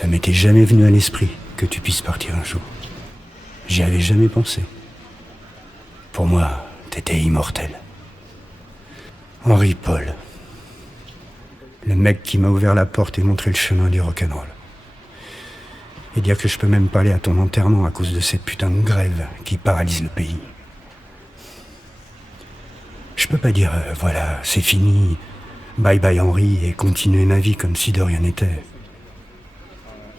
Ça m'était jamais venu à l'esprit que tu puisses partir un jour. J'y avais jamais pensé. Pour moi, t'étais immortel. Henri Paul. Le mec qui m'a ouvert la porte et montré le chemin du rock'n'roll. Et dire que je peux même pas aller à ton enterrement à cause de cette putain de grève qui paralyse le pays. Je peux pas dire, voilà, c'est fini, bye bye Henri, et continuer ma vie comme si de rien n'était.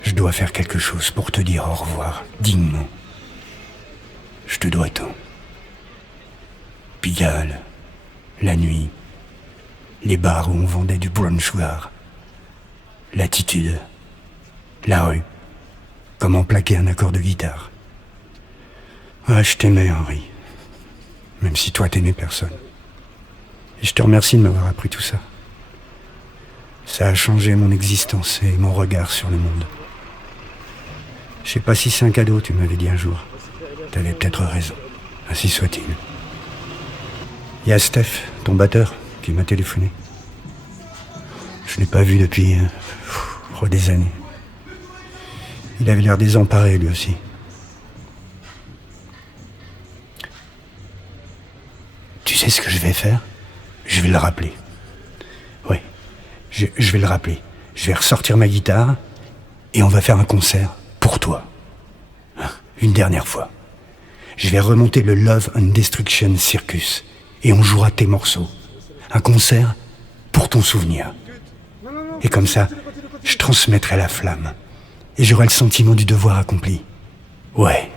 Je dois faire quelque chose pour te dire au revoir, dignement. Je te dois tout. Pigalle, la nuit, les bars où on vendait du brown sugar, l'attitude, la rue, comment plaquer un accord de guitare. Ah, je t'aimais, Henri, même si toi t'aimais personne. Et je te remercie de m'avoir appris tout ça. Ça a changé mon existence et mon regard sur le monde. Je sais pas si c'est un cadeau, tu m'avais dit un jour. T'avais peut-être raison, ainsi soit-il. Il y a Steph, ton batteur, qui m'a téléphoné. Je l'ai pas vu depuis des années. Il avait l'air désemparé, lui aussi. Tu sais ce que je vais faire ? Je vais le rappeler. Oui, je vais le rappeler. Je vais ressortir ma guitare et on va faire un concert pour toi. Une dernière fois. Je vais remonter le Love and Destruction Circus et on jouera tes morceaux. Un concert pour ton souvenir. Et comme ça, je transmettrai la flamme et j'aurai le sentiment du devoir accompli. Ouais,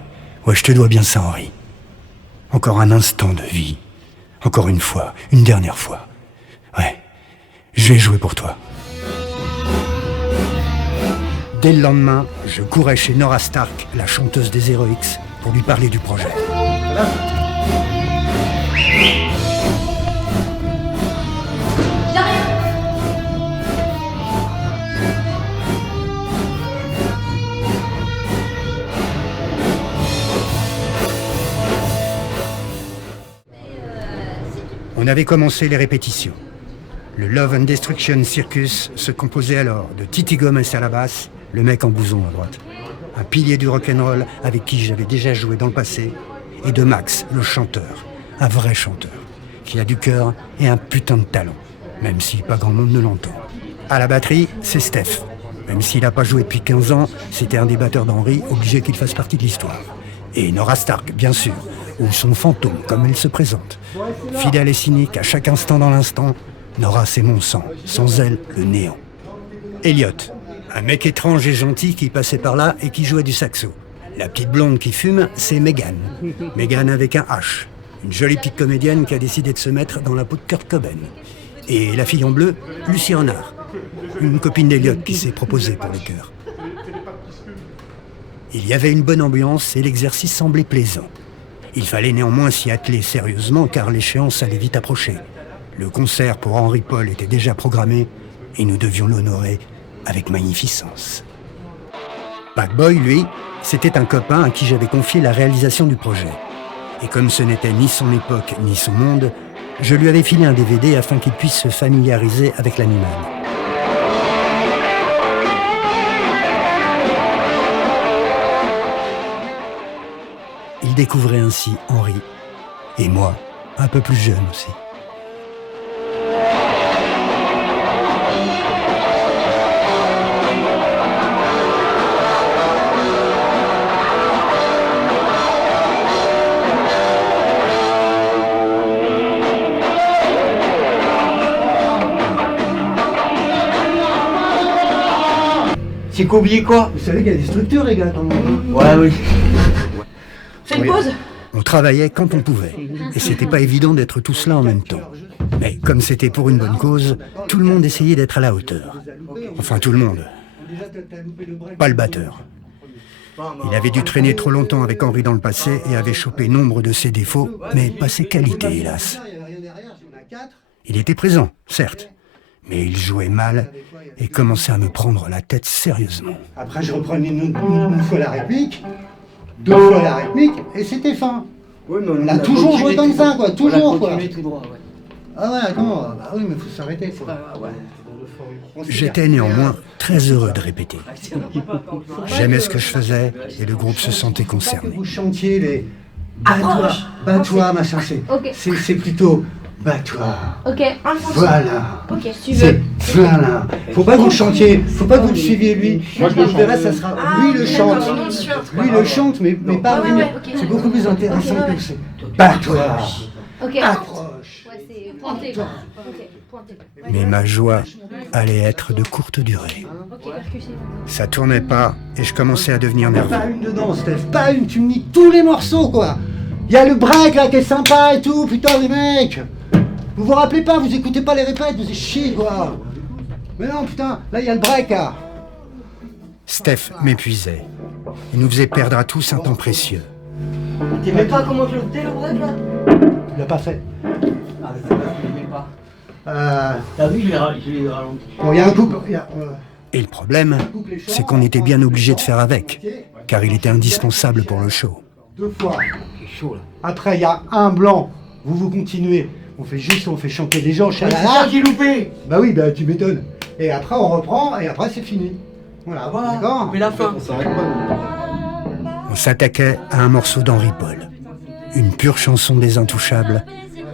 je te dois bien ça, Henri. Encore un instant de vie. Encore une fois, une dernière fois. Ouais, je vais jouer pour toi. Dès le lendemain, je courais chez Nora Stark, la chanteuse des Heroics, pour lui parler du projet. On avait commencé les répétitions. Le Love and Destruction Circus se composait alors de Titi Gomez à la basse, le mec en blouson à droite, un pilier du rock'n'roll avec qui j'avais déjà joué dans le passé, et de Max, le chanteur, un vrai chanteur, qui a du cœur et un putain de talent, même si pas grand monde ne l'entend. À la batterie, c'est Steph. Même s'il n'a pas joué depuis 15 ans, c'était un des batteurs d'Henri, obligé qu'il fasse partie de l'histoire. Et Nora Stark, bien sûr, ou son fantôme, comme elle se présente. Fidèle et cynique à chaque instant dans l'instant, Nora c'est mon sang, sans elle, le néant. Elliot, un mec étrange et gentil qui passait par là et qui jouait du saxo. La petite blonde qui fume, c'est Megan. Megan avec un H. Une jolie petite comédienne qui a décidé de se mettre dans la peau de Kurt Cobain. Et la fille en bleu, Lucie Renard. Une copine d'Elliot qui s'est proposée pour le chœur. Il y avait une bonne ambiance et l'exercice semblait plaisant. Il fallait néanmoins s'y atteler sérieusement car l'échéance allait vite approcher. Le concert pour Henri Paul était déjà programmé et nous devions l'honorer avec magnificence. Packboy, lui, c'était un copain à qui j'avais confié la réalisation du projet. Et comme ce n'était ni son époque ni son monde, je lui avais filé un DVD afin qu'il puisse se familiariser avec l'animal. Il découvrait ainsi Henri, et moi, un peu plus jeune aussi. C'est qu'oublier quoi? Vous savez qu'il y a des structures, les gars, dans le monde. Ouais, oui. C'est une pause. On travaillait quand on pouvait, et c'était pas évident d'être tous là en même temps. Mais comme c'était pour une bonne cause, tout le monde essayait d'être à la hauteur. Enfin, tout le monde. Pas le batteur. Il avait dû traîner trop longtemps avec Henri dans le passé et avait chopé nombre de ses défauts, mais pas ses qualités, hélas. Il était présent, certes, mais il jouait mal et commençait à me prendre la tête sérieusement. Après, je reprenais une fois la réplique, deux fois la réplique, et c'était fin. Oui, mais On a toujours joué comme ça, quoi, toujours, quoi. Tout droit, ouais. Ah ouais, attends, bah oui, mais faut s'arrêter, quoi. Ouais. J'étais néanmoins très heureux de répéter. J'aimais ce que je faisais et le groupe se sentait concerné. Vous chantiez les bats-toi, machin, c'est plutôt bats-toi. Ok. Voilà. Ok, si tu veux. Voilà. Faut pas que vous chantiez, faut pas que vous le suiviez lui. Moi je verrai, ça sera lui le chante. Lui le chante, mais pas Ouais, venir. ouais, ok. C'est beaucoup plus intéressant Ok, ouais, que c'est. Bats-toi. Ok. Approche. Ouais, c'est pointé. Ok, pointé. Mais ma joie allait être de courte durée. Ok, percussif. Ça tournait pas et je commençais à devenir nerveux. Pas une dedans, Steph, pas une, tu me niques tous les morceaux quoi. Il y a le break là qui est sympa et tout, putain les mecs. Vous vous rappelez pas, vous écoutez pas les répètes, vous êtes chiés quoi. Mais non putain, là il y a le break là. Steph m'épuisait. Il nous faisait perdre à tous un temps précieux. T'aimais pas comment je le faisais le break là? Il l'a pas fait. Ah, c'est parce que j'aimais pas. T'as vu, je l'ai ralenti. Bon, il y a un couple. Et le problème, c'est qu'on était bien obligé de faire avec, car il était indispensable pour le show. 2 fois. C'est chaud là. Après, il y a un blanc. Vous continuez. On fait chanter les gens. C'est ça que j'ai loupé. Bah oui, bah tu m'étonnes. Et après, on reprend et après, c'est fini. Voilà, d'accord. Mais la fin. On s'attaquait à un morceau d'Henri Paul, une pure chanson des Intouchables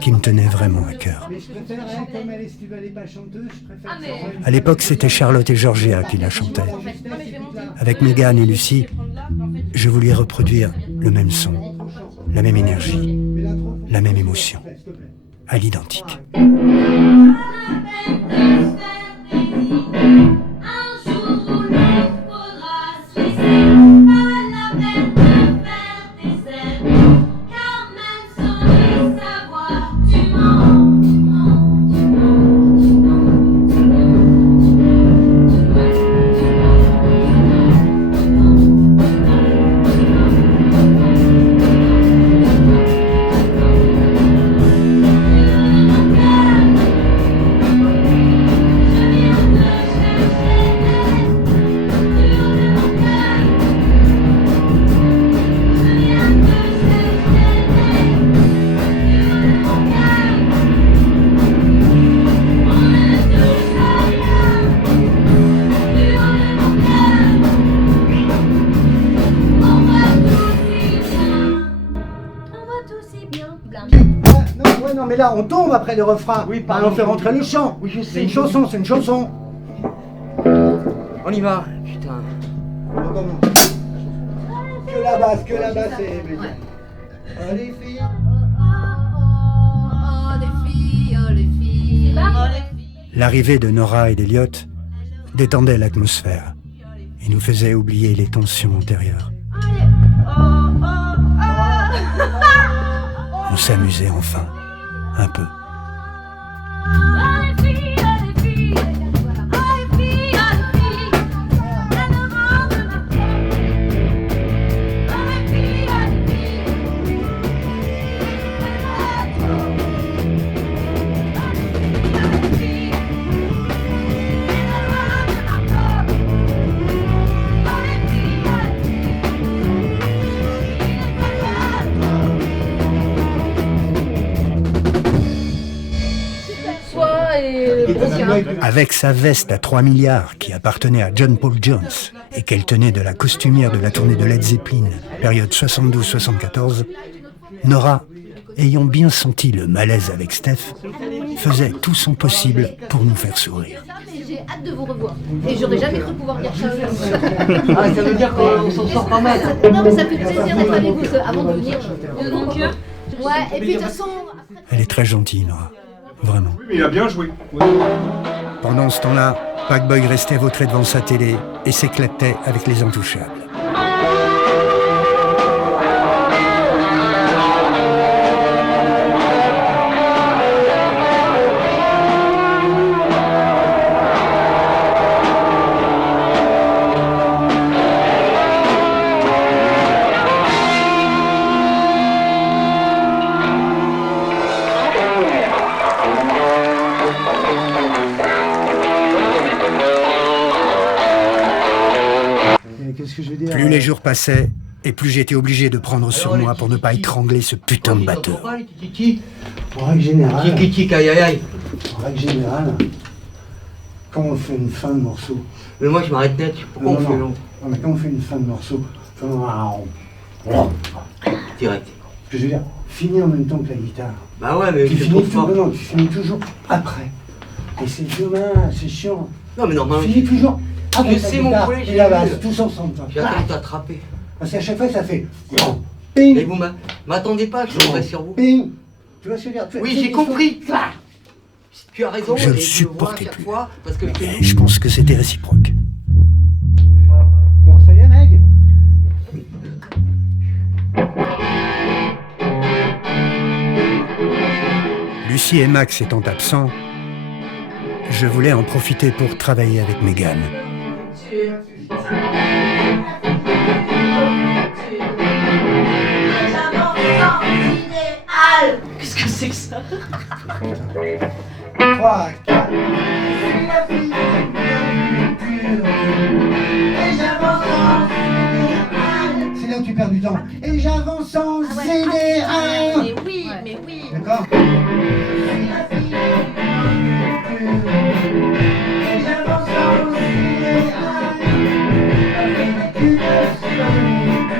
qui me tenait vraiment à cœur. Mais je préfère, comme elle est, si tu veux, elle est pas chanteuse, je préfère. À l'époque, c'était Charlotte et Georgia qui la chantaient. Avec Mégane et Lucie, je voulais reproduire le même son, la même énergie, la même émotion, à l'identique. Non mais là on tombe après le refrain. Oui, bah, pardon. on fait rentrer le chant. Oui, je C'est sais. une chanson, c'est une chanson. On y va. Putain. On recommence. Que la basse et... Oh les filles. L'arrivée de Nora et d'Eliott détendait l'atmosphère et nous faisait oublier les tensions antérieures. On s'amusait enfin, un peu. Avec sa veste à 3 milliards qui appartenait à John Paul Jones et qu'elle tenait de la costumière de la tournée de Led Zeppelin, période 72-74, Nora, ayant bien senti le malaise avec Steph, faisait tout son possible pour nous faire sourire. J'ai hâte de vous revoir. Et j'aurais jamais cru pouvoir dire ça. Ah, ça veut dire qu'on s'en sort pas mal. Non, mais ça fait plaisir d'être avec vous avant de venir. Donc, ouais, et puis de toute façon. Elle est très gentille, Nora. Vraiment. Oui, mais il a bien joué. Pendant ce temps-là, Pac-Boy restait vautré devant sa télé et s'éclatait avec les Intouchables. Qu'est-ce que je veux dire? Plus les jours passaient, et plus j'étais obligé de prendre sur moi pour ne pas étrangler ce putain de batteur. Tiki, En règle générale, tiki, aïe aïe aïe. en règle générale, Quand on fait une fin de morceau. Mais moi je m'arrête net, pourquoi on fait long? Non, mais quand on fait une fin de morceau, Direct. ce que je veux dire, finir en même temps que la guitare. Bah ouais, mais Tu c'est finis, trop fort. non, tu finis toujours après. Et c'est dommage, c'est chiant. Non mais normalement, Tu finis toujours avec la sais, mon guitare poulet, et j'ai la vu. basse, tous ensemble. Toi. j'attends de t'attraper. Parce qu'à chaque fois, ça fait Mais ping, vous m'attendez pas, je tomberai sur vous. ping. Tu vois ce que je veux dire? Tu Oui, fais j'ai des compris. sons. Tu as raison, Je le et je le vois à supportais chaque plus. fois, parce que Et je pense que c'était réciproque. Bon, ça y est, mec. Lucie et Max étant absents, je voulais en profiter pour travailler avec Mégane. Qu'est-ce que c'est que ça? 3, 4. C'est là où tu perds du temps. Et j'avance sans aider un. Mais oui, mais oui. D'accord?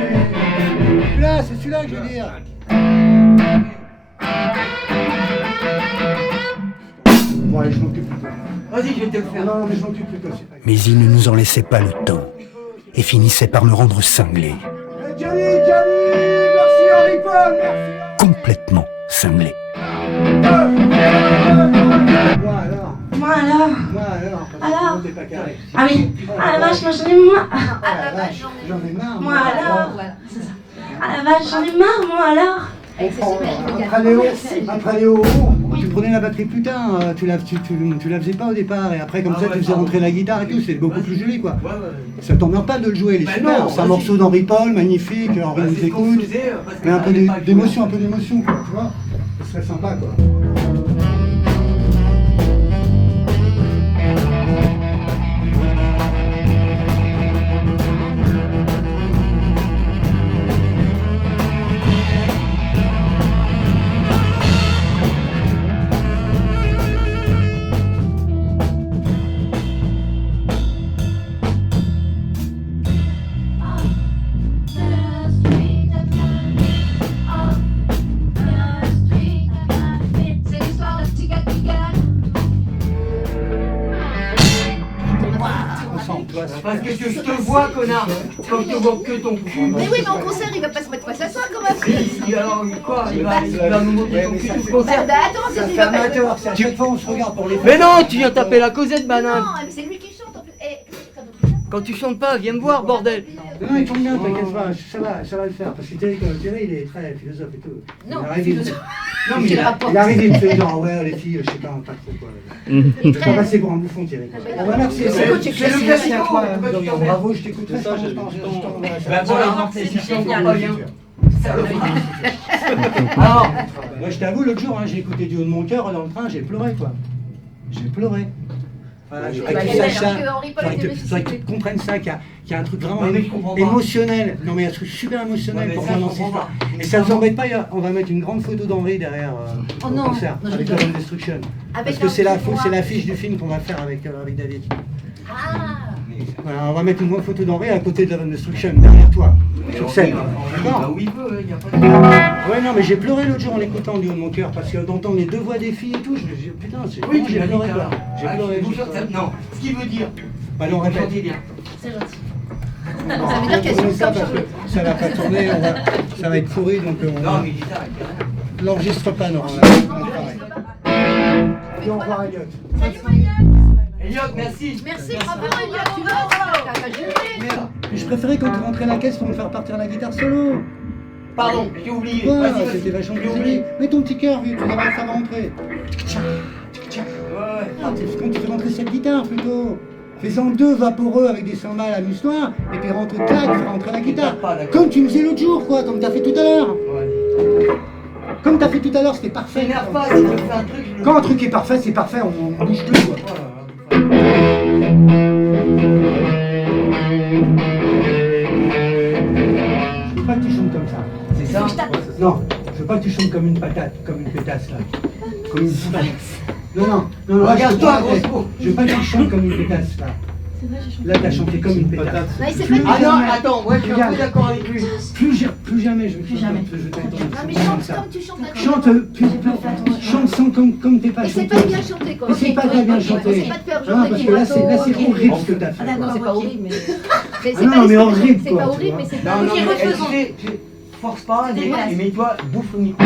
Celui-là, c'est celui-là que je veux dire. Bon, allez, je m'occupe plus tôt. Vas-y, je vais te le faire. Non, mais je m'occupe plus tôt, c'est pas grave. Mais il ne nous en laissait pas le temps et finissait par me rendre cinglé, Johnny, merci Henri Paul, merci. complètement cinglé. Moi alors, Moi alors? parce que Alors sinon t'es pas carré. Ah oui. Ah la vache, moi j'en ai marre. Ah la vache, j'en ai marre. Moi alors? Ah la vache, j'en ai marre, moi alors? Après les hauts, tu prenais la batterie plus tard, tu la faisais pas au départ, et après comme Ah ça ouais, tu faisais pardon. rentrer la guitare et tout, c'est beaucoup plus joli quoi. Ouais, ouais. Ça t'emmerde pas de le jouer, il est Bah super, non, c'est un vas-y. morceau d'Henri Paul, magnifique, Henri Bah, nous c'est ce qu'on écoute, faisait, parce que mais un peu j'arrivais pas à jouer. d'émotion quoi, tu vois, ce serait sympa quoi. C'est l'histoire de petit gars qui gagne. Ensemble, tu vois, c'est Parce que je te vois, connard. Quand je te vois que ton cul. Mais oui, mais en concert, il va pas se mettre face à soi quand même. Et alors, quoi il va nous montrer ton cul tout le concert. Bah attends, ça c'est fait amateur, c'est à chaque fois on se regarde pour les Mais non, tu viens taper la causette, banane. Non, mais c'est lui qui chante en plus. Quand tu chantes pas, viens me voir, bordel. Non, il tombe bien, t'inquiète pas, ça va le faire, parce que Thierry, il est très philosophe et tout. Non, il arrive, philosophe. Non, mais Quel rapport? il arrive, il me fait genre, ouais, les filles, je sais pas trop quoi. Je vais pas passer pour un bouffon, Thierry. Quoi. Bon, bah, merci, C'est le classique, incroyable. pourquoi tu t'en Bravo, je t'écouterai. Ça, je j'ai t'en- du je temps. t'enverrai ça. Bah voilà, c'est si on génial. pas bien. Alors, Moi, je t'avoue, l'autre jour, hein, j'ai écouté du haut de mon cœur dans le train, j'ai pleuré, quoi. J'ai pleuré. Voilà, je voudrais que tu il a saches l'air ça. que Henri Paul Je voudrais était que- je voudrais que tu comprennes ça, qu'il y a un truc vraiment Non, mais je comprends pas. émotionnel. Non, mais un truc super émotionnel Ouais, mais pour ça, moi je dans cette comprends histoire. pas. Et ça vous embête pas, on va mettre une grande photo d'Henri derrière Oh au non, concert, non, je avec rigole. Love and Destruction. Avec Parce que un c'est petit l'affiche du film qu'on va faire avec David. Ah. Voilà, on va mettre une grande photo d'Henri à côté de Love and Destruction, derrière toi, sur scène. Bah D'accord? où il veut, il n'y a pas de... Ouais, non, mais j'ai pleuré l'autre jour en l'écoutant du haut de mon cœur, parce que d'entendre les deux voix des filles et tout, putain, Oui, tu j'ai l'as dit pleuré tout à quoi. l'heure. J'ai Ah, pleuré. vous j'ai chantez- pleuré. Non, ce qui veut dire, Allez, on vous répète. chantez bien. C'est gentil. On va Ça veut dire qu'elles sont tourner ça comme parce Charlotte. que ça va pas tourner, ça va être pourri, donc Non, mais il dit ça avec rien. l'enregistre pas, Nora. Dis au revoir, Elliot. Elliot, merci. Merci, bravo, Elliot, tu vois, t'as juré. Merde. Mais je préférais quand tu rentrais la caisse pour me faire partir la guitare solo. Pardon, j'ai oublié. Ouais, Vas-y, vas-y. c'était vachement J'ai plus oublié. joli. Mets ton petit cœur, vieux, tu devrais le faire rentrer. Ouais, ouais. Ah, quand tu fais rentrer cette guitare plutôt. Fais-en deux vaporeux avec des cymbales, amuse-toi, et puis rentre clac, fais rentrer la guitare. Pas, d'accord. Comme tu me faisais l'autre jour, quoi, comme t'as fait tout à l'heure. Ouais. Comme t'as fait tout à l'heure, c'était parfait. T'énerve pas, si tu fais un truc, je le... Quand un truc est parfait, c'est parfait, on bouge plus, quoi. Je veux pas que tu chantes comme ça. C'est ça? Non, je veux pas que tu chantes comme une patate, comme une pétasse, là. Comme une patate. non, là, Regarde-toi, je veux pas- gros. je veux pas que tu chantes comme une pétasse, là. C'est vrai, j'ai chanté. Là, t'as chanté comme une pétasse. Non, il sait pas Ah du non, tout. attends, ouais, je suis un peu d'accord avec lui. Plus jamais, je Plus jamais. t'entends. Non, mais chante comme tu chantes la Chante, chante sans comme t'es pas Et c'est chanté. pas bien chanté quoi. C'est pas très bien chanté. C'est pas de faire Non, chanter parce qui que là, c'est bateau, horrible ce que t'as Ah fait. d'accord, C'est pas horrible, mais. C'est Ah non, pas mais les- horrible, C'est quoi, pas tu horrible, vois. mais c'est Non, pas. non, Qui mais refaisons. tu forces pas C'est dégueulasse. et mets-toi, bouffe le micro.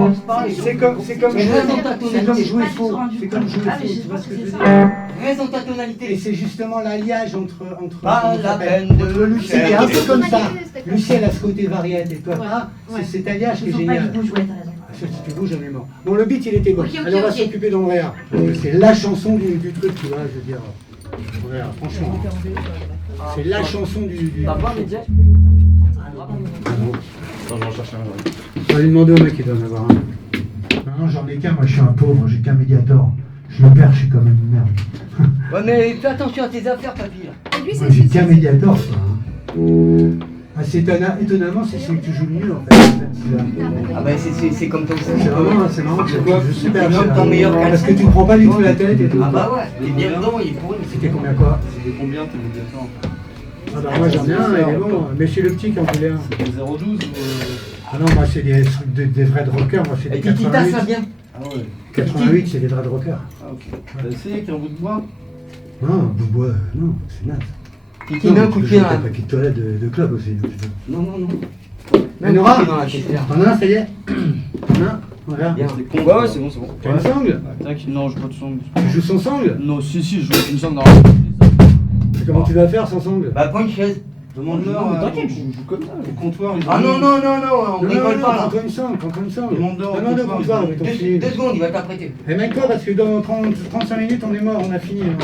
Force pas et C'est comme c'est jouer comme jouer faux. faux. C'est comme jouer Ah, mais faux, je tu vois pense ce que que je c'est veux ça. dire. Reste dans ta Et tonalité. c'est justement l'alliage entre Pas comment ça la s'appelle, peine de entre Lucie, faire qui est un des peu comme ça. tonalités, c'est Lucie, elle a ce côté variette et toi Ouais. pas. Ouais. C'est cet alliage qui est Il faut pas génial. qu'il bouge, ouais, t'as raison. Ah, si tu bouges, on est mort. Bon, le beat, il était bon. Ok, ok, Alors, on va ok. s'occuper d'Andrea. Parce que c'est la chanson du truc, tu vois, je veux dire. Andrea, franchement. C'est la chanson du. T'as pas un média? Attends, je vais en chercher un. Ouais. On va lui demander au mec qui doit en avoir un. Non, j'en ai qu'un, moi je suis un pauvre, j'ai qu'un médiator. Je le perds, je suis quand même une merde. Ouais, mais fais attention à tes affaires, papy. Là. Et lui, Moi c'est j'ai qu'un médiator, quoi. Ah, c'est étonnamment, c'est celui que tu joues le mieux en fait. C'est Ah bah c'est comme toi aussi. marrant, c'est marrant. Je suis super C'est ton meilleur parce que tu te prends pas du tout la tête et tout. Ah bah ouais, il est bien dedans, il est pourri. C'était combien quoi? C'était combien tes médiateurs? Ah bah moi j'en ai un, il est bon. Mais chez le petit qui en voulait un. C'était 0,12 ou. Ah non, moi c'est des trucs des vrais de rockers, moi c'est Et des Titita, 88. ça vient. Ah ouais. 88 c'est des vrais de rockers. Ah ok. T'as essayé avec un bout de bois? Non, Boubois, non, c'est naze. Titi, mets un coup de pied dans T'as la... pas de toilette de club aussi. donc je veux. Non, non, non. Mais Mets un Nora, coup de pied dans la caissière. t'en as un, ça y est? Non, voilà. Bien. C'est con. Ouais, ouais, c'est bon, c'est bon. Tu as une sangle? Tac, non, je joue pas de son. Tu joues sans sangle? Non, si, je joue avec une sangle dans Comment tu vas faire sans sangle? Bah prends une chaise. Demande-leur. T'inquiète, je joue comme ça. Au comptoir, ils ont. Ah non, non, non, non, on rigole pas là. prends-toi une sangle, prends-toi une sangle. Demande-leur au Demande au comptoir, comptoir, ils ont- mais t'en Deux finis. secondes, il va t'apprêter. Et mec-toi parce que dans 35 minutes on est mort, on a fini. hein.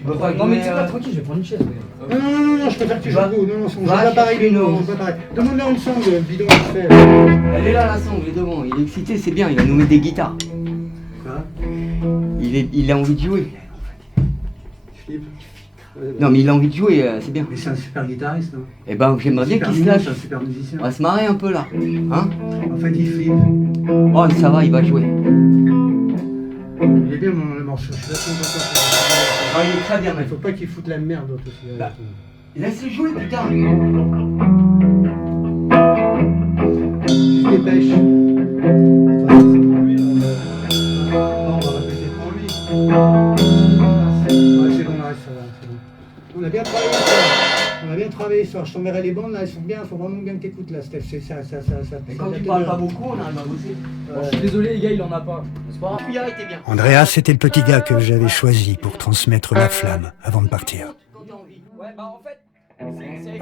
Tu peux pas Non mais jouer, tu sais pas, tranquille, je vais prendre une chaise. Non, je préfère que tu joues Va- beau. Non, on joue va pas pareil chercher du une tout, on autre. joue pas pareil. Demande-leur une sangle, bidon, je fais. Elle est là la sangle, il est devant. Il est excité, c'est bien, il va nous mettre des guitares. Quoi? Il a envie de jouer. Philippe? Non mais il a envie de jouer, c'est bien. Mais c'est un super guitariste, non? Eh ben j'aimerais bien Super qu'il se mignon, lâche. c'est un super musicien. On va se marrer un peu là. Hein? En fait, il flippe. Oh ça va, il va jouer. Il est bien le morceau, je suis vachement content. Ah, il est très bien Il mec. faut pas qu'il foute la merde l'autre aussi. Bah. Laisse-le jouer putain. Tu te dépêches. On va répéter pour lui. Ouais, c'est bon, là, ça va, c'est bon. On a bien travaillé ce soir. On a bien travaillé ce soir. Je t'enverrai les bandes là, elles sont bien. Il faut vraiment bien que t'écoutes là, Steph. C'est ça. Et quand tu parles pas beaucoup, on arrive à bosser. Je suis désolé les gars, il en a pas. C'est pas grave. Puis arrêtez bien. Andreas était le petit gars que j'avais choisi pour transmettre la flamme avant de partir. Quand t'as envie. Ouais, bah en fait.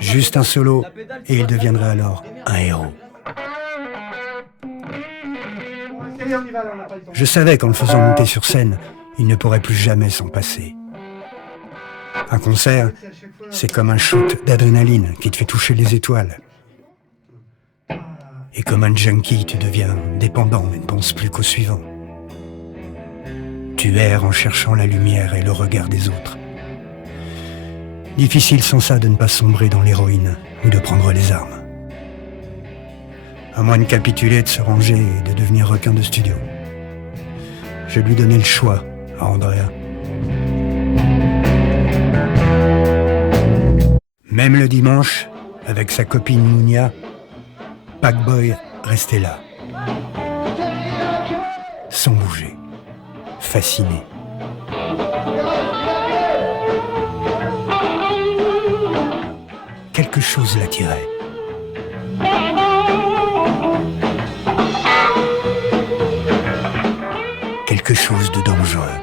Juste un solo et il deviendrait alors un héros. Allez, on y va là, on n'a pas le temps. Je savais qu'en le faisant monter sur scène, il ne pourrait plus jamais s'en passer. Un concert, c'est comme un shoot d'adrénaline qui te fait toucher les étoiles. Et comme un junkie, tu deviens dépendant et ne penses plus qu'au suivant. Tu erres en cherchant la lumière et le regard des autres. Difficile sans ça de ne pas sombrer dans l'héroïne ou de prendre les armes. À moins de capituler, de se ranger et de devenir requin de studio. Je lui donnais le choix à Andrea. Même le dimanche, avec sa copine Mounia, Packboy restait là. Sans bouger, fasciné. Quelque chose l'attirait. Quelque chose de dangereux.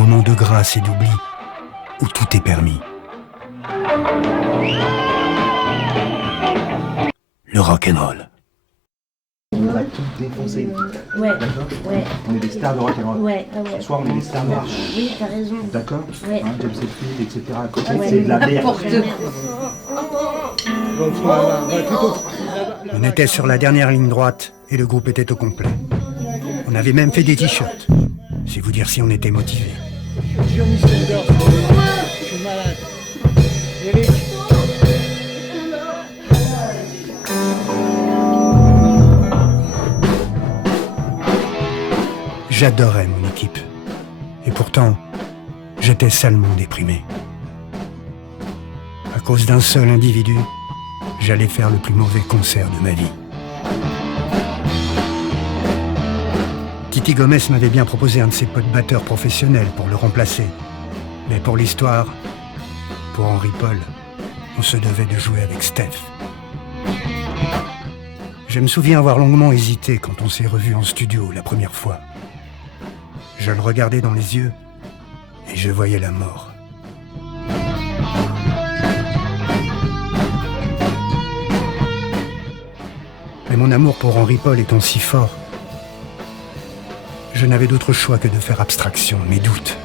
moment de grâce et d'oubli où tout est permis. Le rock'n'roll. Défoncé. Ouais, D'accord. ouais, On est des stars de rock'n'roll. ouais, ouais. Ce soir, on est des stars noires. Oui, t'as raison. D'accord. Ouais. Hein, James Hetfield, etc. À côté, Ouais. c'est de la merde. On était sur la dernière ligne droite et le groupe était au complet. On avait même fait des t-shirts. C'est vous dire si on était motivés. Je suis malade. Eric. J'adorais mon équipe. Et pourtant, j'étais salement déprimé. À cause d'un seul individu, j'allais faire le plus mauvais concert de ma vie. Titi Gomez m'avait bien proposé un de ses potes batteurs professionnels pour le remplacer. Mais pour l'histoire, pour Henri Paul, on se devait de jouer avec Steph. Je me souviens avoir longuement hésité quand on s'est revus en studio la première fois. Je le regardais dans les yeux et je voyais la mort. Mais mon amour pour Henri Paul étant si fort, je n'avais d'autre choix que de faire abstraction de mes doutes.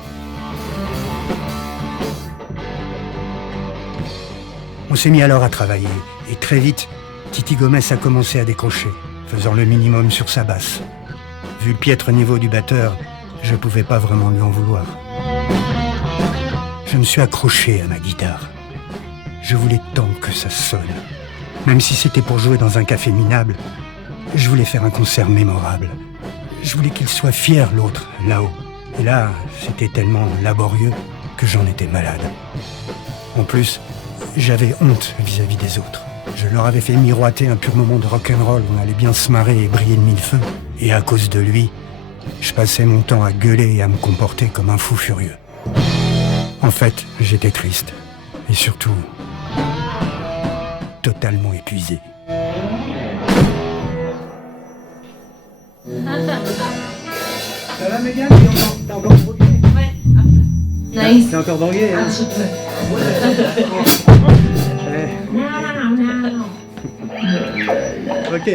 On s'est mis alors à travailler et très vite, Titi Gomez a commencé à décrocher, faisant le minimum sur sa basse. Vu le piètre niveau du batteur, je ne pouvais pas vraiment lui en vouloir. Je me suis accroché à ma guitare. Je voulais tant que ça sonne. Même si c'était pour jouer dans un café minable, je voulais faire un concert mémorable. Je voulais qu'il soit fier, l'autre, là-haut. Et là, c'était tellement laborieux que j'en étais malade. En plus, j'avais honte vis-à-vis des autres. Je leur avais fait miroiter un pur moment de rock'n'roll où on allait bien se marrer et briller de mille feux. Et à cause de lui, je passais mon temps à gueuler et à me comporter comme un fou furieux. En fait, j'étais triste. Et surtout, totalement épuisé. Ça va, Mégane? T'as encore drogué? Nice. T'es encore drogué, hein? Un petit peu. Ok.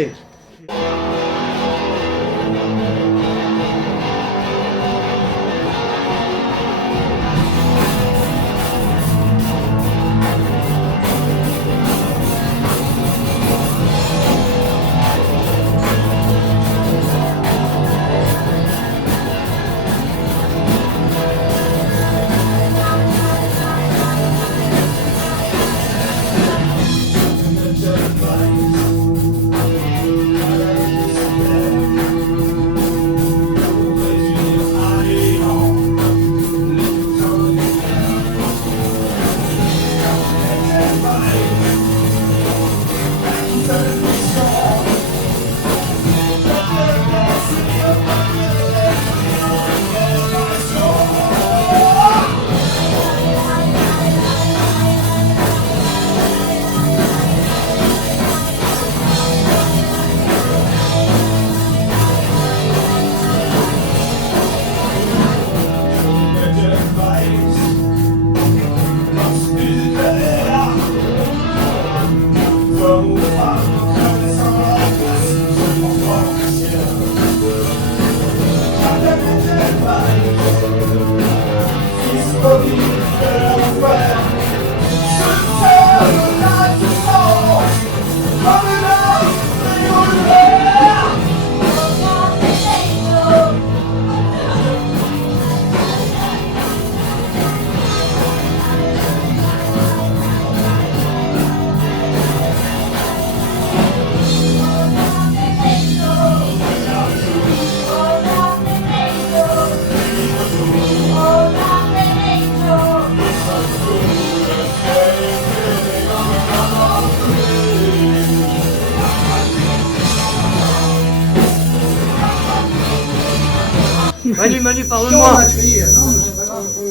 Manu, parle-moi.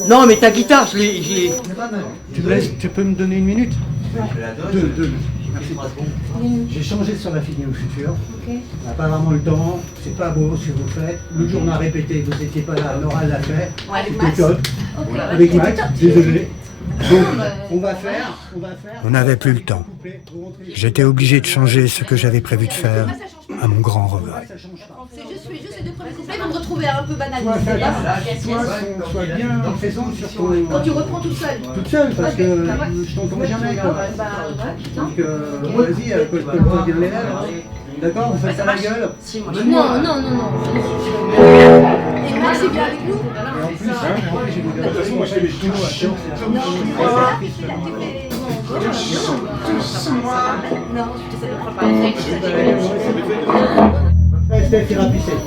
Non, mais ta guitare, je l'ai. Tu peux me donner une minute? Deux. J'ai changé sur la fille au futur. Ok. On n'a pas vraiment le temps, c'est pas beau ce que vous faites. Le jour on a répété, vous n'étiez pas là, Nora l'a fait. Ouais, avec C'était Max. top. Ok. Avec Max, Top. désolé. Donc, Ouais. on va faire. On n'avait plus le temps. J'étais obligé de changer ce que j'avais prévu de faire, à mon grand regret. C'est juste les deux premiers couplets vont me retrouver un peu banal. Toi, sois bien présente sur ton... Quand tu reprends tout seul. Toute seule, parce que je t'entends jamais. Quoi. Donc, vas-y, colle-toi bien les lèvres. D'accord, vous faites pas la gueule. Non. Et Max est bien avec nous. Et en plus, j'ai des De toute façon, moi je fais les studios à Sion. Non, je te sais le préparer. Après, Steph ira pisser.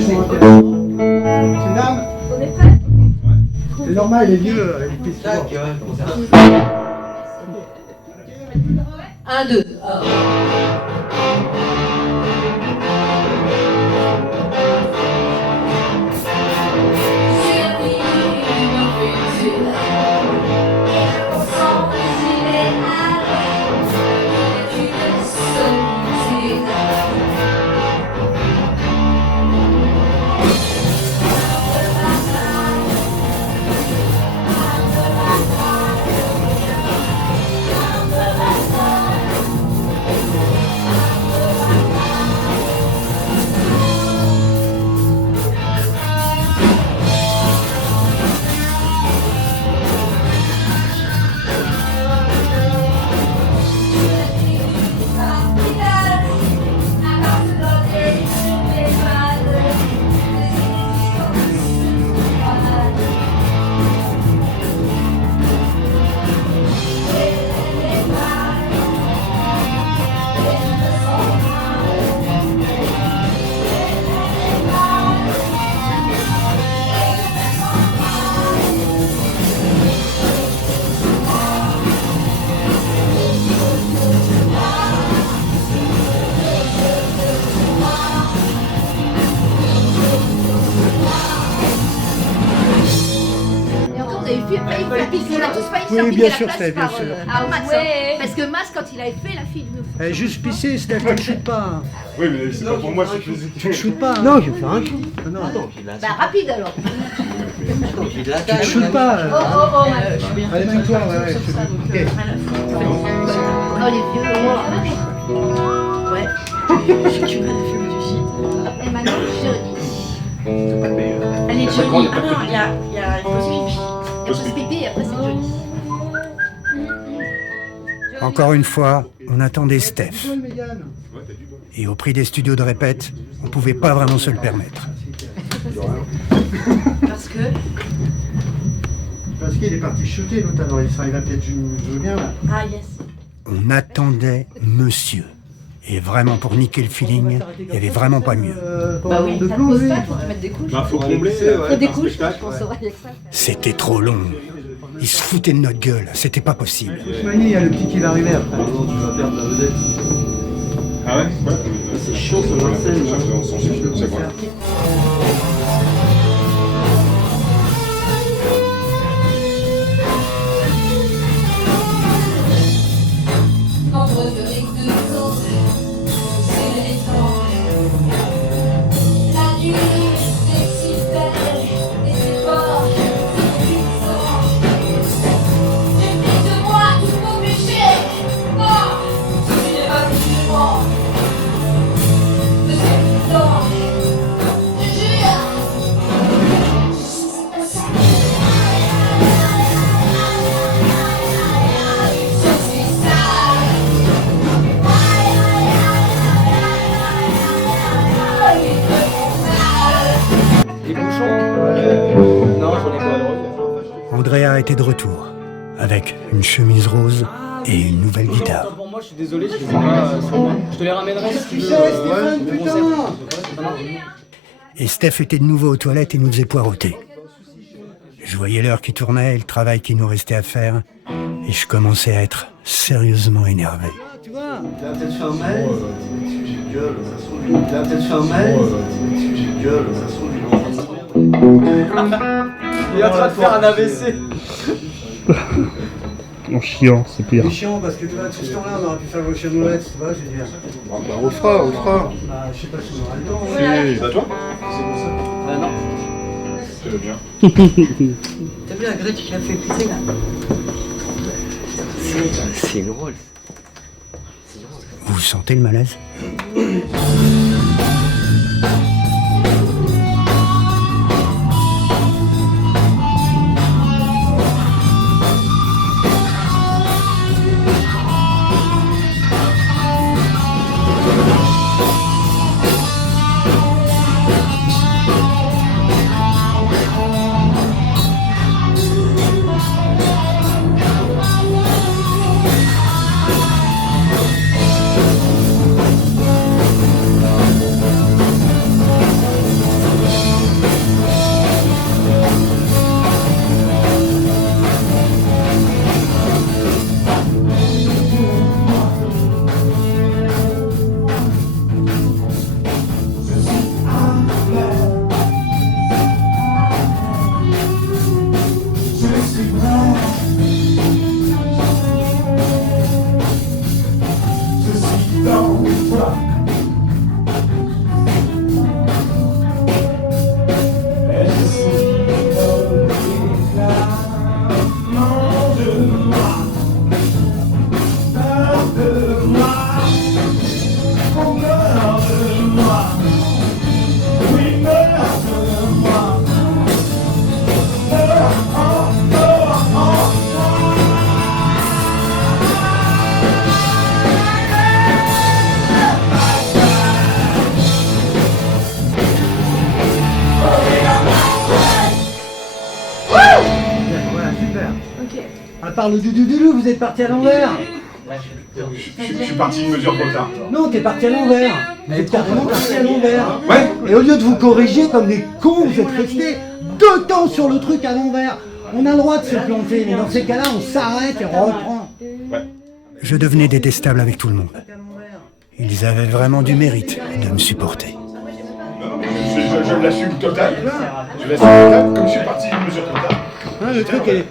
C'est une dame. On est prêts? C'est normal, les vieux, ils pissent souvent. 1, 2. On a tous failli se faire Oui, piquer bien la sûr, place Steph, bien par, sûr. Max, hein. Parce que Max, quand il avait fait la fille de nous. Juste pisser, Steph, tu ne shootes pas. Oui, mais c'est pas pour moi, c'est physique. Tu ne shootes pas. Non, je vais faire un shoot. Non, Bah, rapide alors. tu ne shootes pas. Oh, Allez, mets-toi, ouais. Ok. Oh, les vieux. Ouais. Tu vas fumer du shit. Et maintenant, Johnny. Allez, Johnny. Ah non, il y a une pause pipi. Après, c'est pipi et après, c'est Johnny. Encore une fois, on attendait Steph. Et au prix des studios de répète, on pouvait pas vraiment se le permettre. Parce que. Parce qu'il est parti shooter l'autre, alors il va peut-être jouer bien là. Ah, yes. On attendait monsieur. Et vraiment, pour niquer le feeling, il n'y avait vraiment pas mieux. Bah oui, de Ça te plomb, pose oui. pas, faut que tu mettes des couches. Bah, faut combler. Faut des couches, je pense, ouais, avec ça. C'était trop long. Ils se foutaient de notre gueule, c'était pas possible. Ousmani, il y a le petit qui va arriver après. Ah ouais? C'est chaud ce Marcel. On s'en fiche, c'est quoi? Andrea était de retour, avec une chemise rose et une nouvelle guitare. Pour moi, je suis désolé, je les ai pas sur moi. Je te les ramènerai si tu veux. Stéphane, Le putain. concept. Et Steph était de nouveau aux toilettes et nous faisait poireauter. Je voyais l'heure qui tournait et le travail qui nous restait à faire, et je commençais à être sérieusement énervé. Tu vois. Il a peut-être fait un mail, j'ai gueule, ça se trouve lui. Il a peut-être fait un mail, j'ai gueule, ça se trouve lui. Il est en train de faire un AVC. En chiant, c'est pire. C'est chiant parce que tu vois, tout ce temps-là, on aurait pu faire le Ocean Roulette, tu vois, je veux dire. Bah, on le fera, on le fera. Bah, je sais pas si on aura le temps. C'est à toi? Non. C'est le bien. T'as vu la Grèce qui a fait pisser là? C'est drôle. Vous sentez le malaise? Voilà, super. Ok. À part le doudoudou, vous êtes parti à l'envers. Je suis parti une mesure trop tard. Non, t'es parti à l'envers. Vous êtes carrément parti à l'envers. Ouais. Et au lieu de vous corriger comme des cons, vous êtes restés 2 temps sur le truc à l'envers. On a le droit de se planter, mais dans ces cas-là, on s'arrête et on reprend. Je devenais détestable avec tout le monde. Ils avaient vraiment du mérite de me supporter. Non, je l'assume total. Je l'assume total, comme je suis parti une mesure trop tard. Hein, le truc, elle est...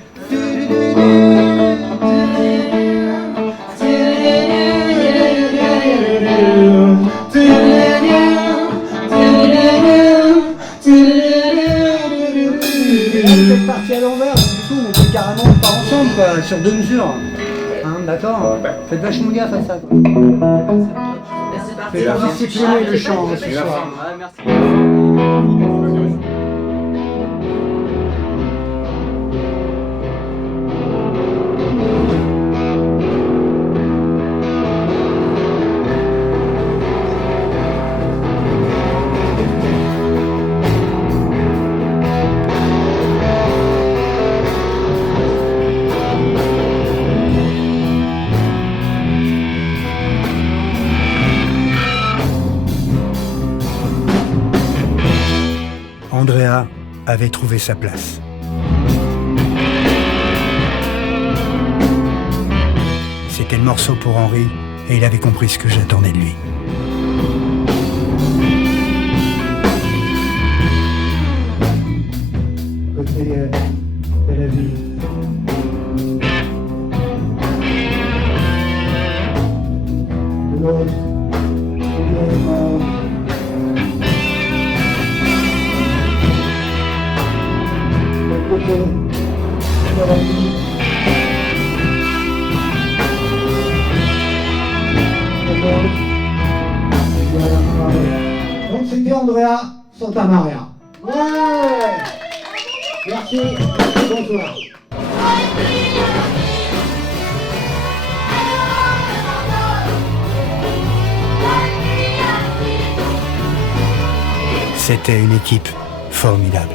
Vous êtes parti à l'envers, du coup, on était carrément pas ensemble, quoi, sur 2 mesures. Hein, d'accord? Faites vachement gaffe à ça, quoi. Faites pour discipliner le chant, ce soir. Andrea avait trouvé sa place. C'était le morceau pour Henri et il avait compris ce que j'attendais de lui. Côté Tel Aviv. De l'autre, donc c'était Andrea Santa Maria. Ouais. Merci, bonsoir. C'était une équipe formidable.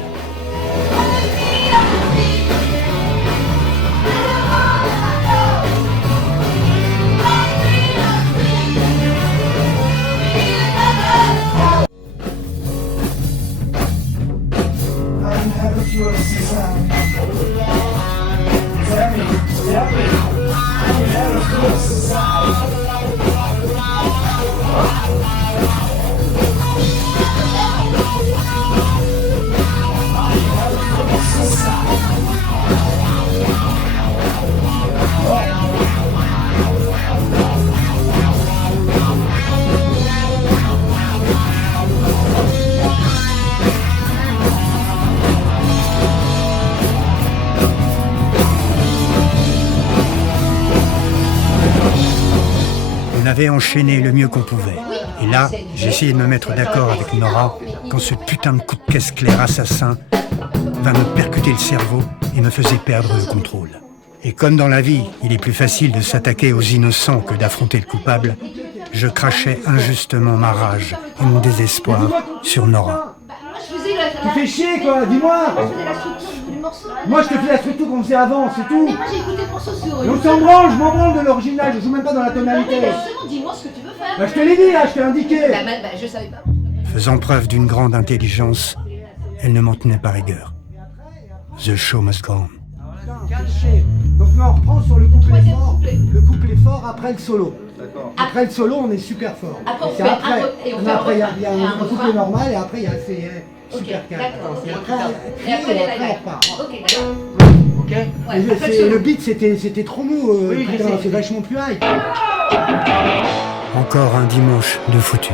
avait enchaîné le mieux qu'on pouvait. Et là, j'essayais de me mettre d'accord avec Nora quand ce putain de coup de caisse claire assassin vint me percuter le cerveau et me faisait perdre le contrôle. Et comme dans la vie, il est plus facile de s'attaquer aux innocents que d'affronter le coupable, je crachais injustement ma rage et mon désespoir sur Nora. Tu fais chier quoi, dis-moi. Moi je te fais la structure qu'on faisait avant, c'est tout. Mais moi j'ai écouté le morceau sur Et on s'en branle, je m'en branle de l'original, je joue même pas dans la tonalité. justement, dis-moi ce que tu veux faire. Bah je te l'ai dit là, je t'ai indiqué. Je savais pas. Faisant preuve d'une grande intelligence, elle ne m'en tenait pas rigueur. The show must go on. Donc on reprend sur le couplet fort. Le couplet fort après le solo. Après le solo, on est super fort. Après, on C'est fait après. et on Mais fait après, il y a un un refrain. couplet normal et après il y a c'est super calme. D'accord, Et ok. après, Et après, les on live. repart. Ok, d'accord. Ok. Ouais, Et après le le solo. beat c'était trop mou, putain, c'est vachement plus high. Encore un dimanche de foutu,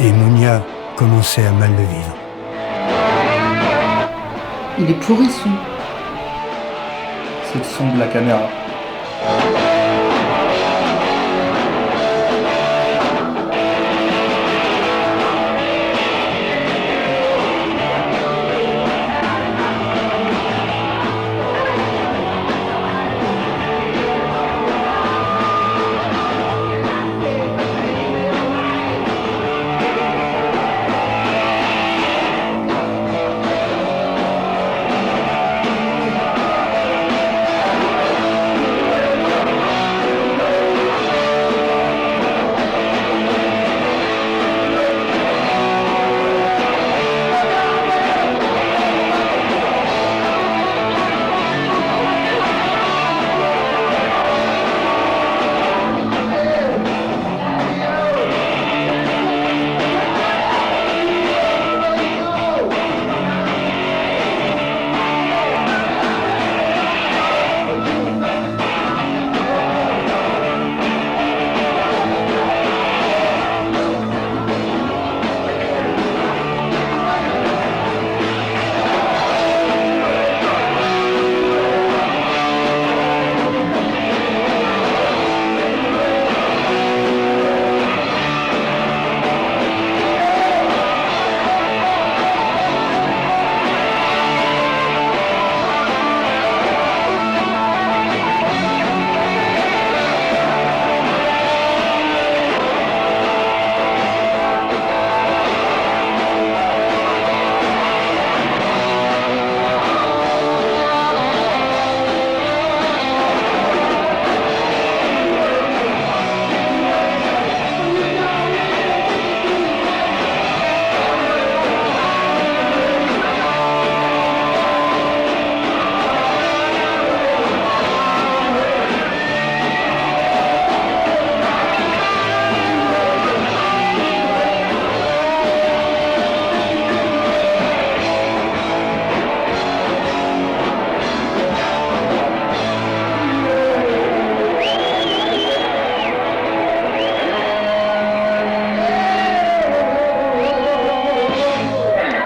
et Mounia commençait à mal le vivre. Il est pourri son. C'est le son de la caméra.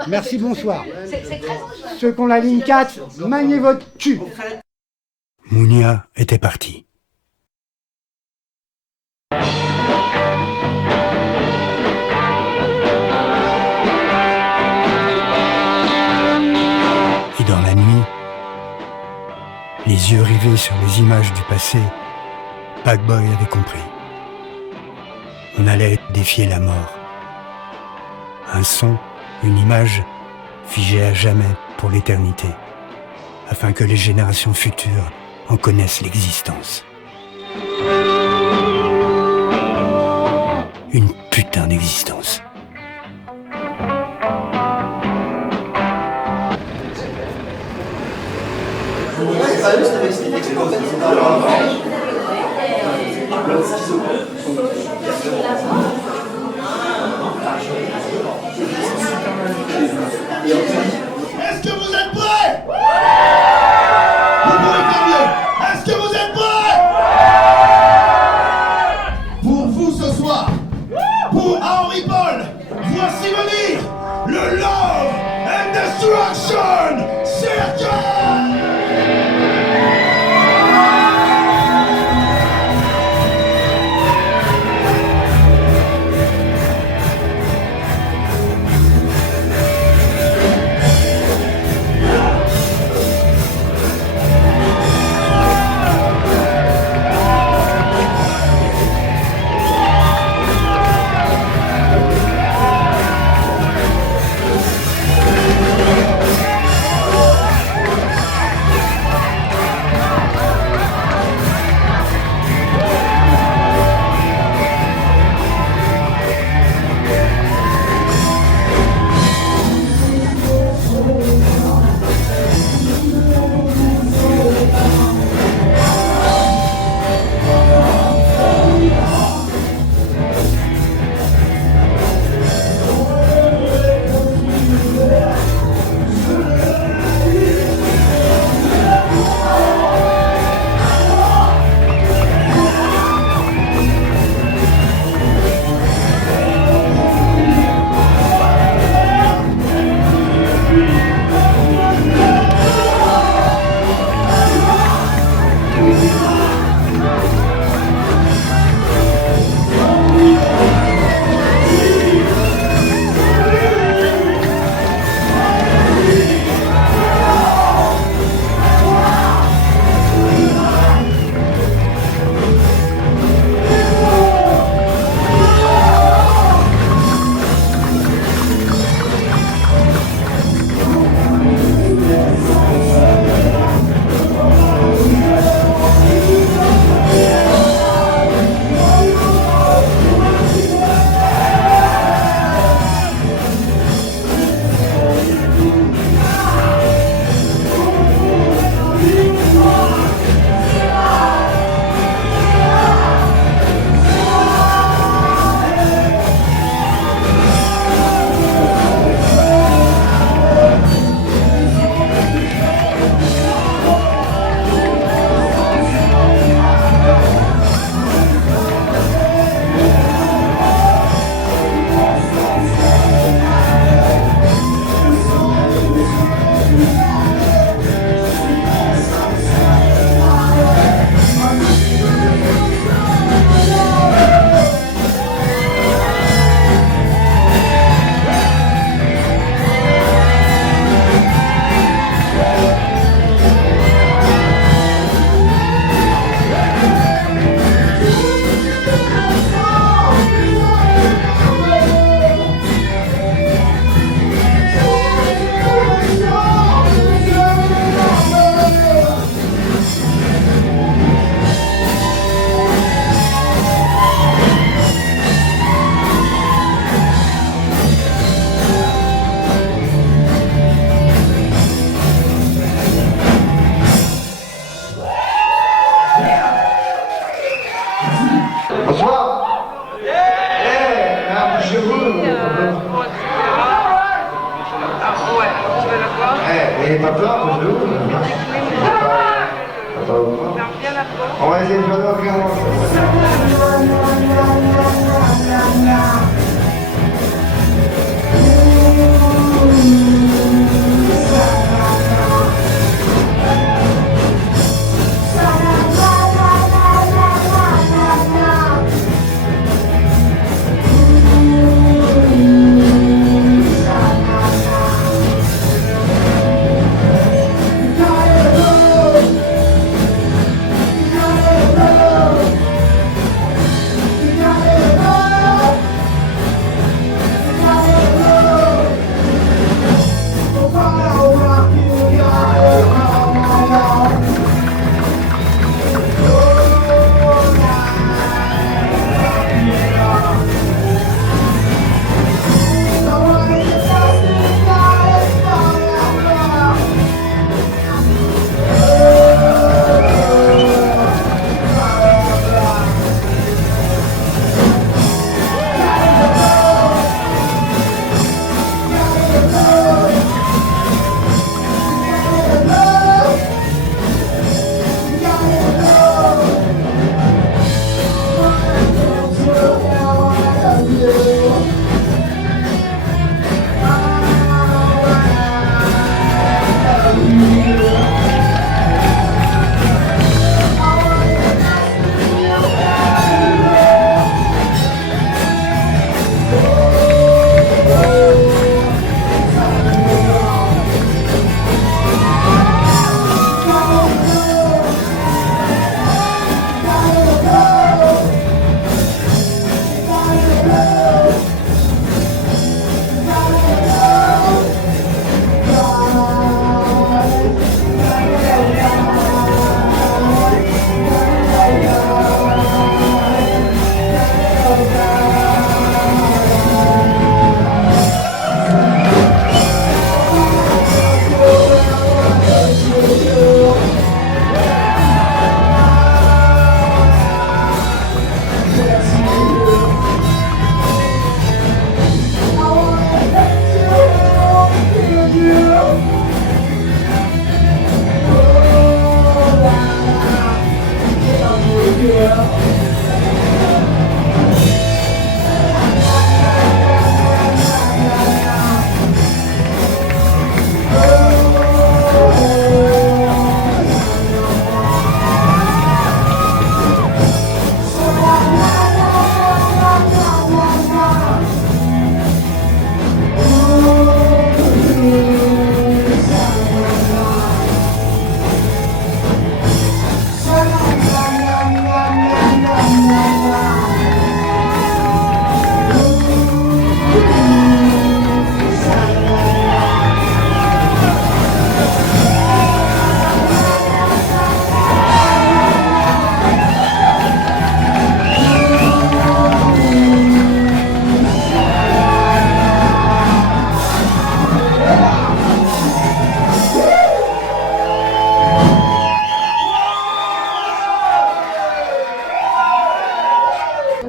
Merci, bonsoir. C'est très enjoué. Ceux qui ont la ligne 4, maniez votre cul. Mounia était partie. Et dans la nuit, les yeux rivés sur les images du passé, Packboy avait compris. On allait défier la mort. Un son, une image, figée à jamais pour l'éternité, afin que les générations futures en connaissent l'existence. Une putain d'existence. Est-ce que vous êtes prêts? Vous pouvez faire mieux. Est-ce que vous êtes prêts? Pour vous ce soir, pour Henry Paul, voici venir le Love and Destruction Circus!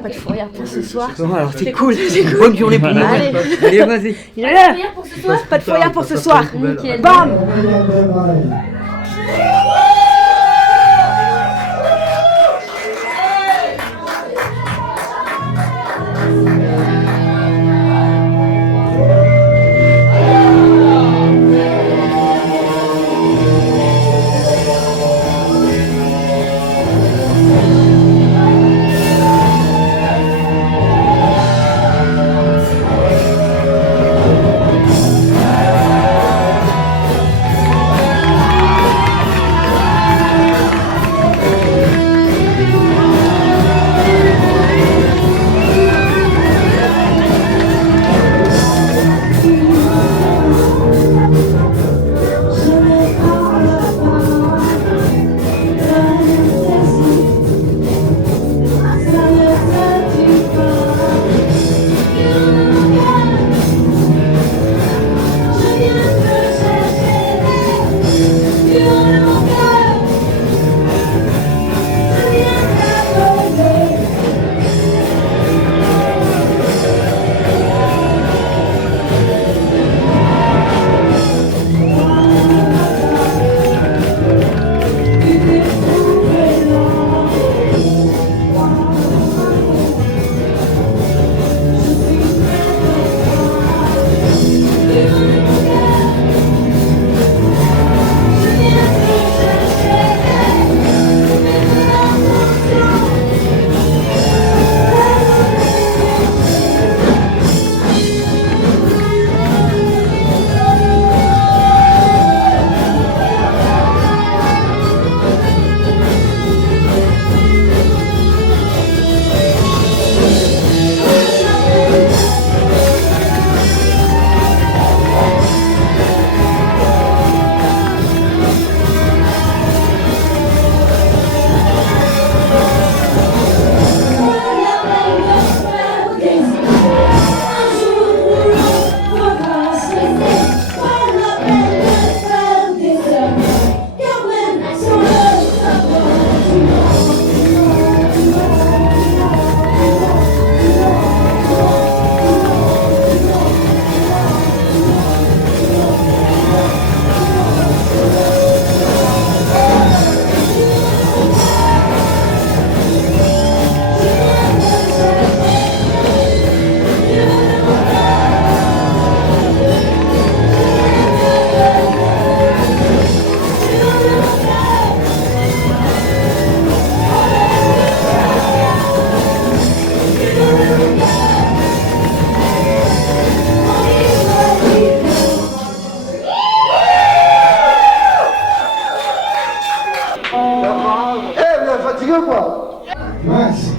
Pas de fourrière pour ce soir. Bon, alors c'est cool, c'est une bonne journée pour nous. Allez. Allez, vas-y. Il est là. Pour ce soir. Pas de fourrière pour ce soir. Nickel. Bam. Eh, vous êtes fatigué ou quoi? Mince.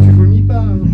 Tu vomis pas, hein?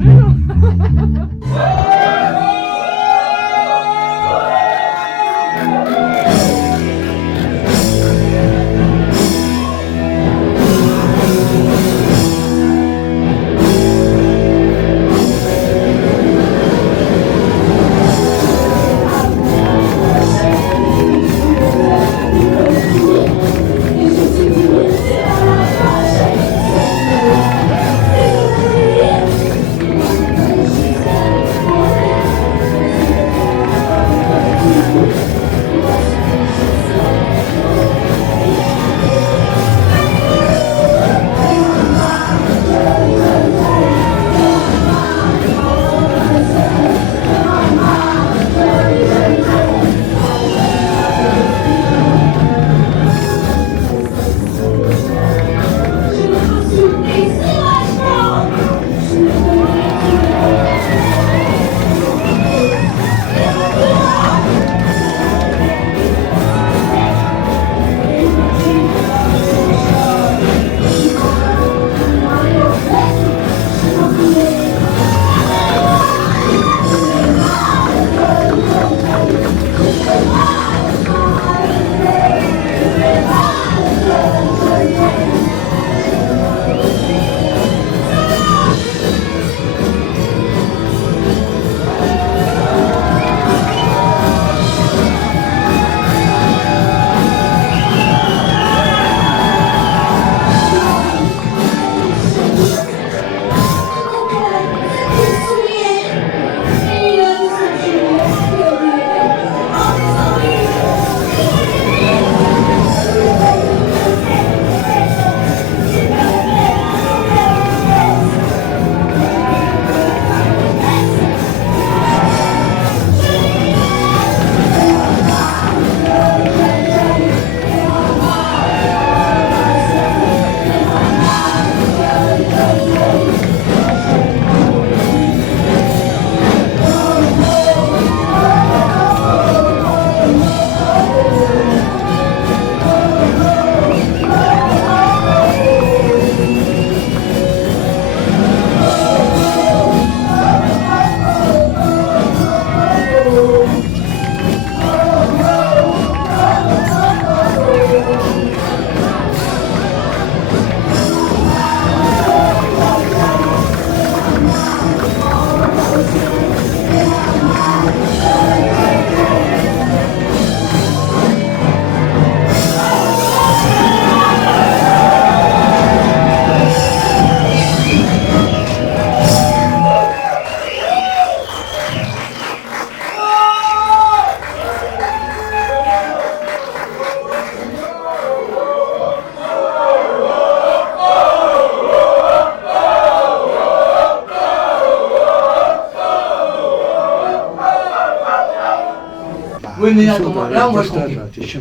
Oui, mais attends, là, moi, je comprends. T'es chiant,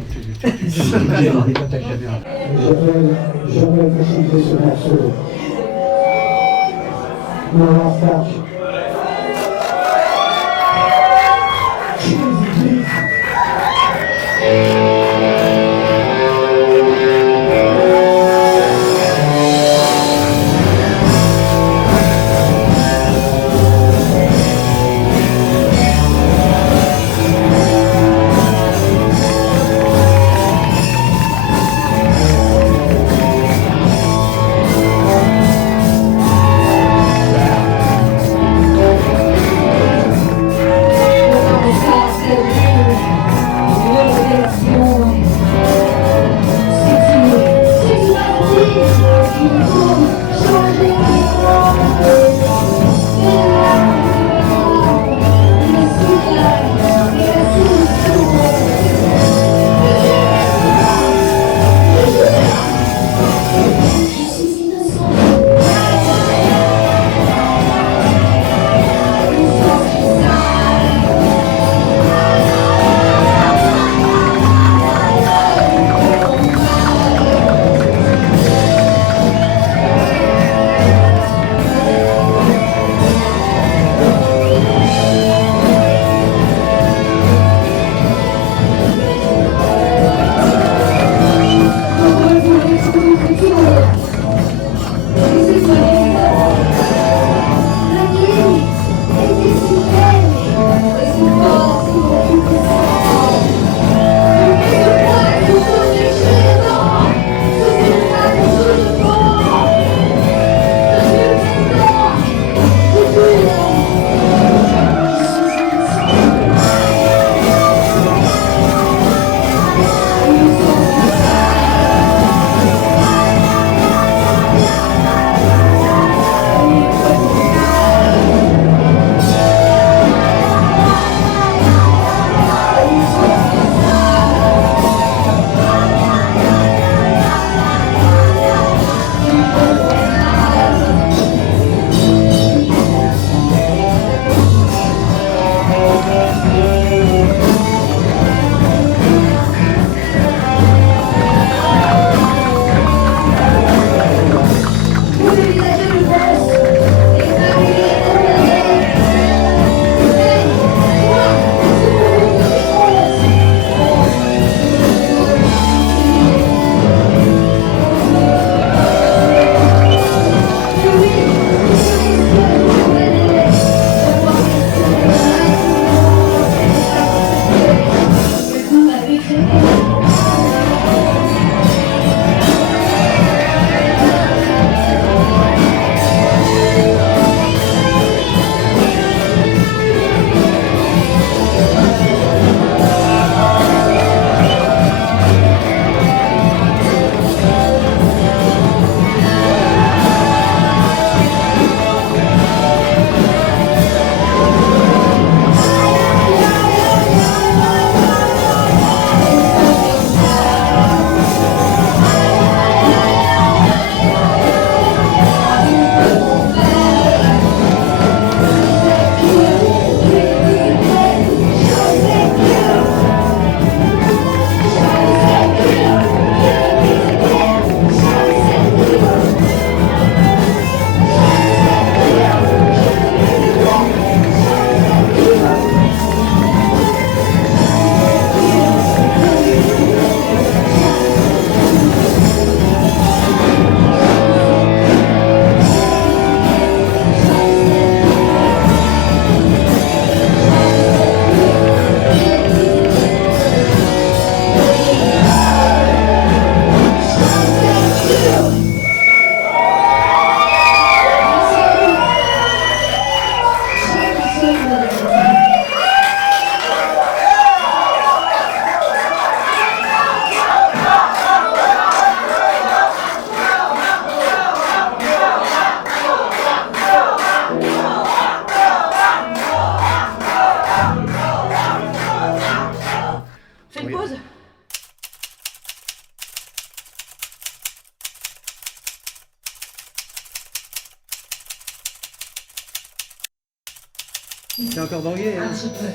T'es encore drogué, hein? Un petit peu.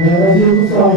Vas-y, écoute ça.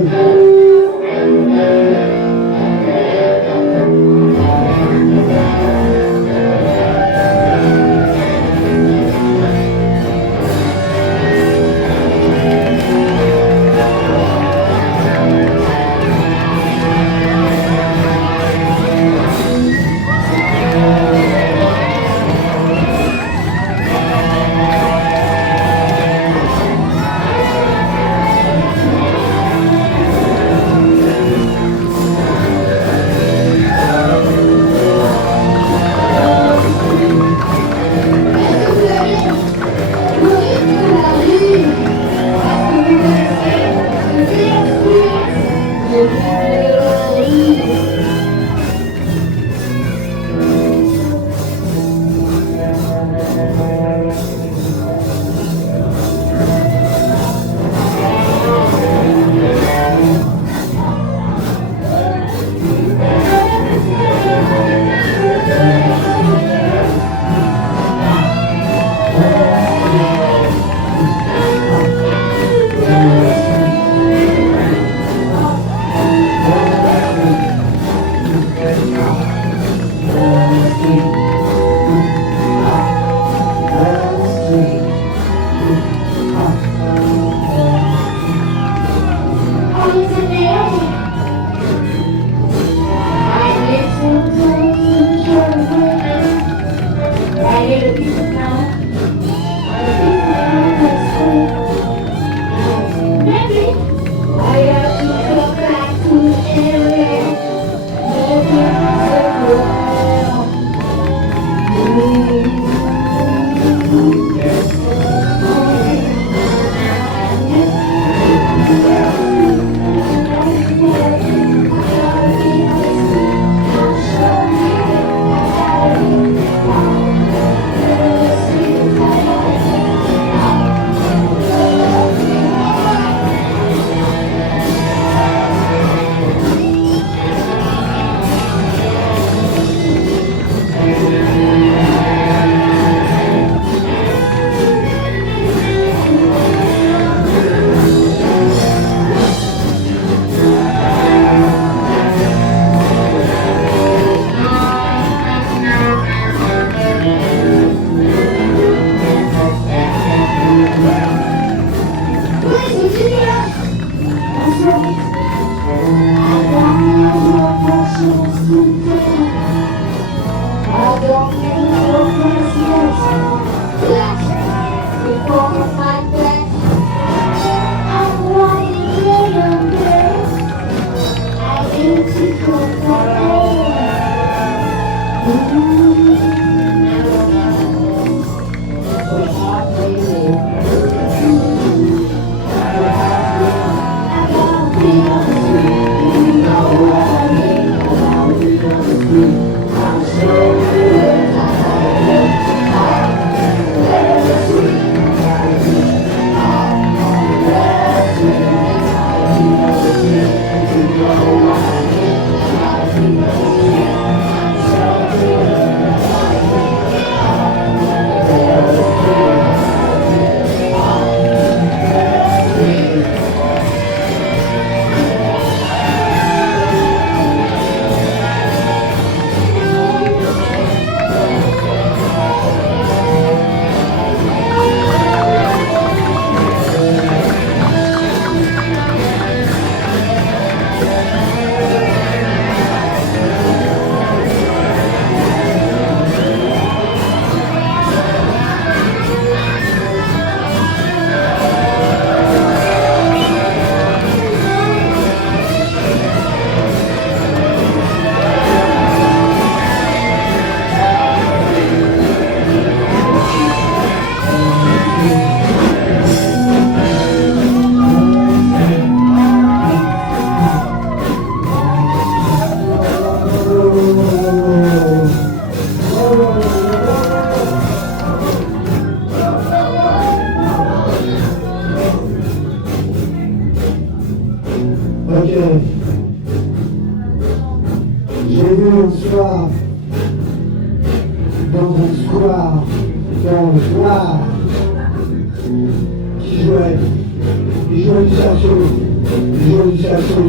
Les jours du cerceau,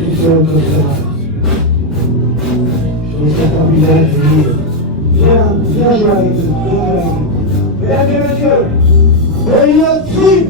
tu seras comme ça. Je laisse ta formidable venir. Viens jouer avec nous, Mesdames et messieurs, Elliot Fried.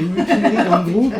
y a une mutinerie dans le groupe.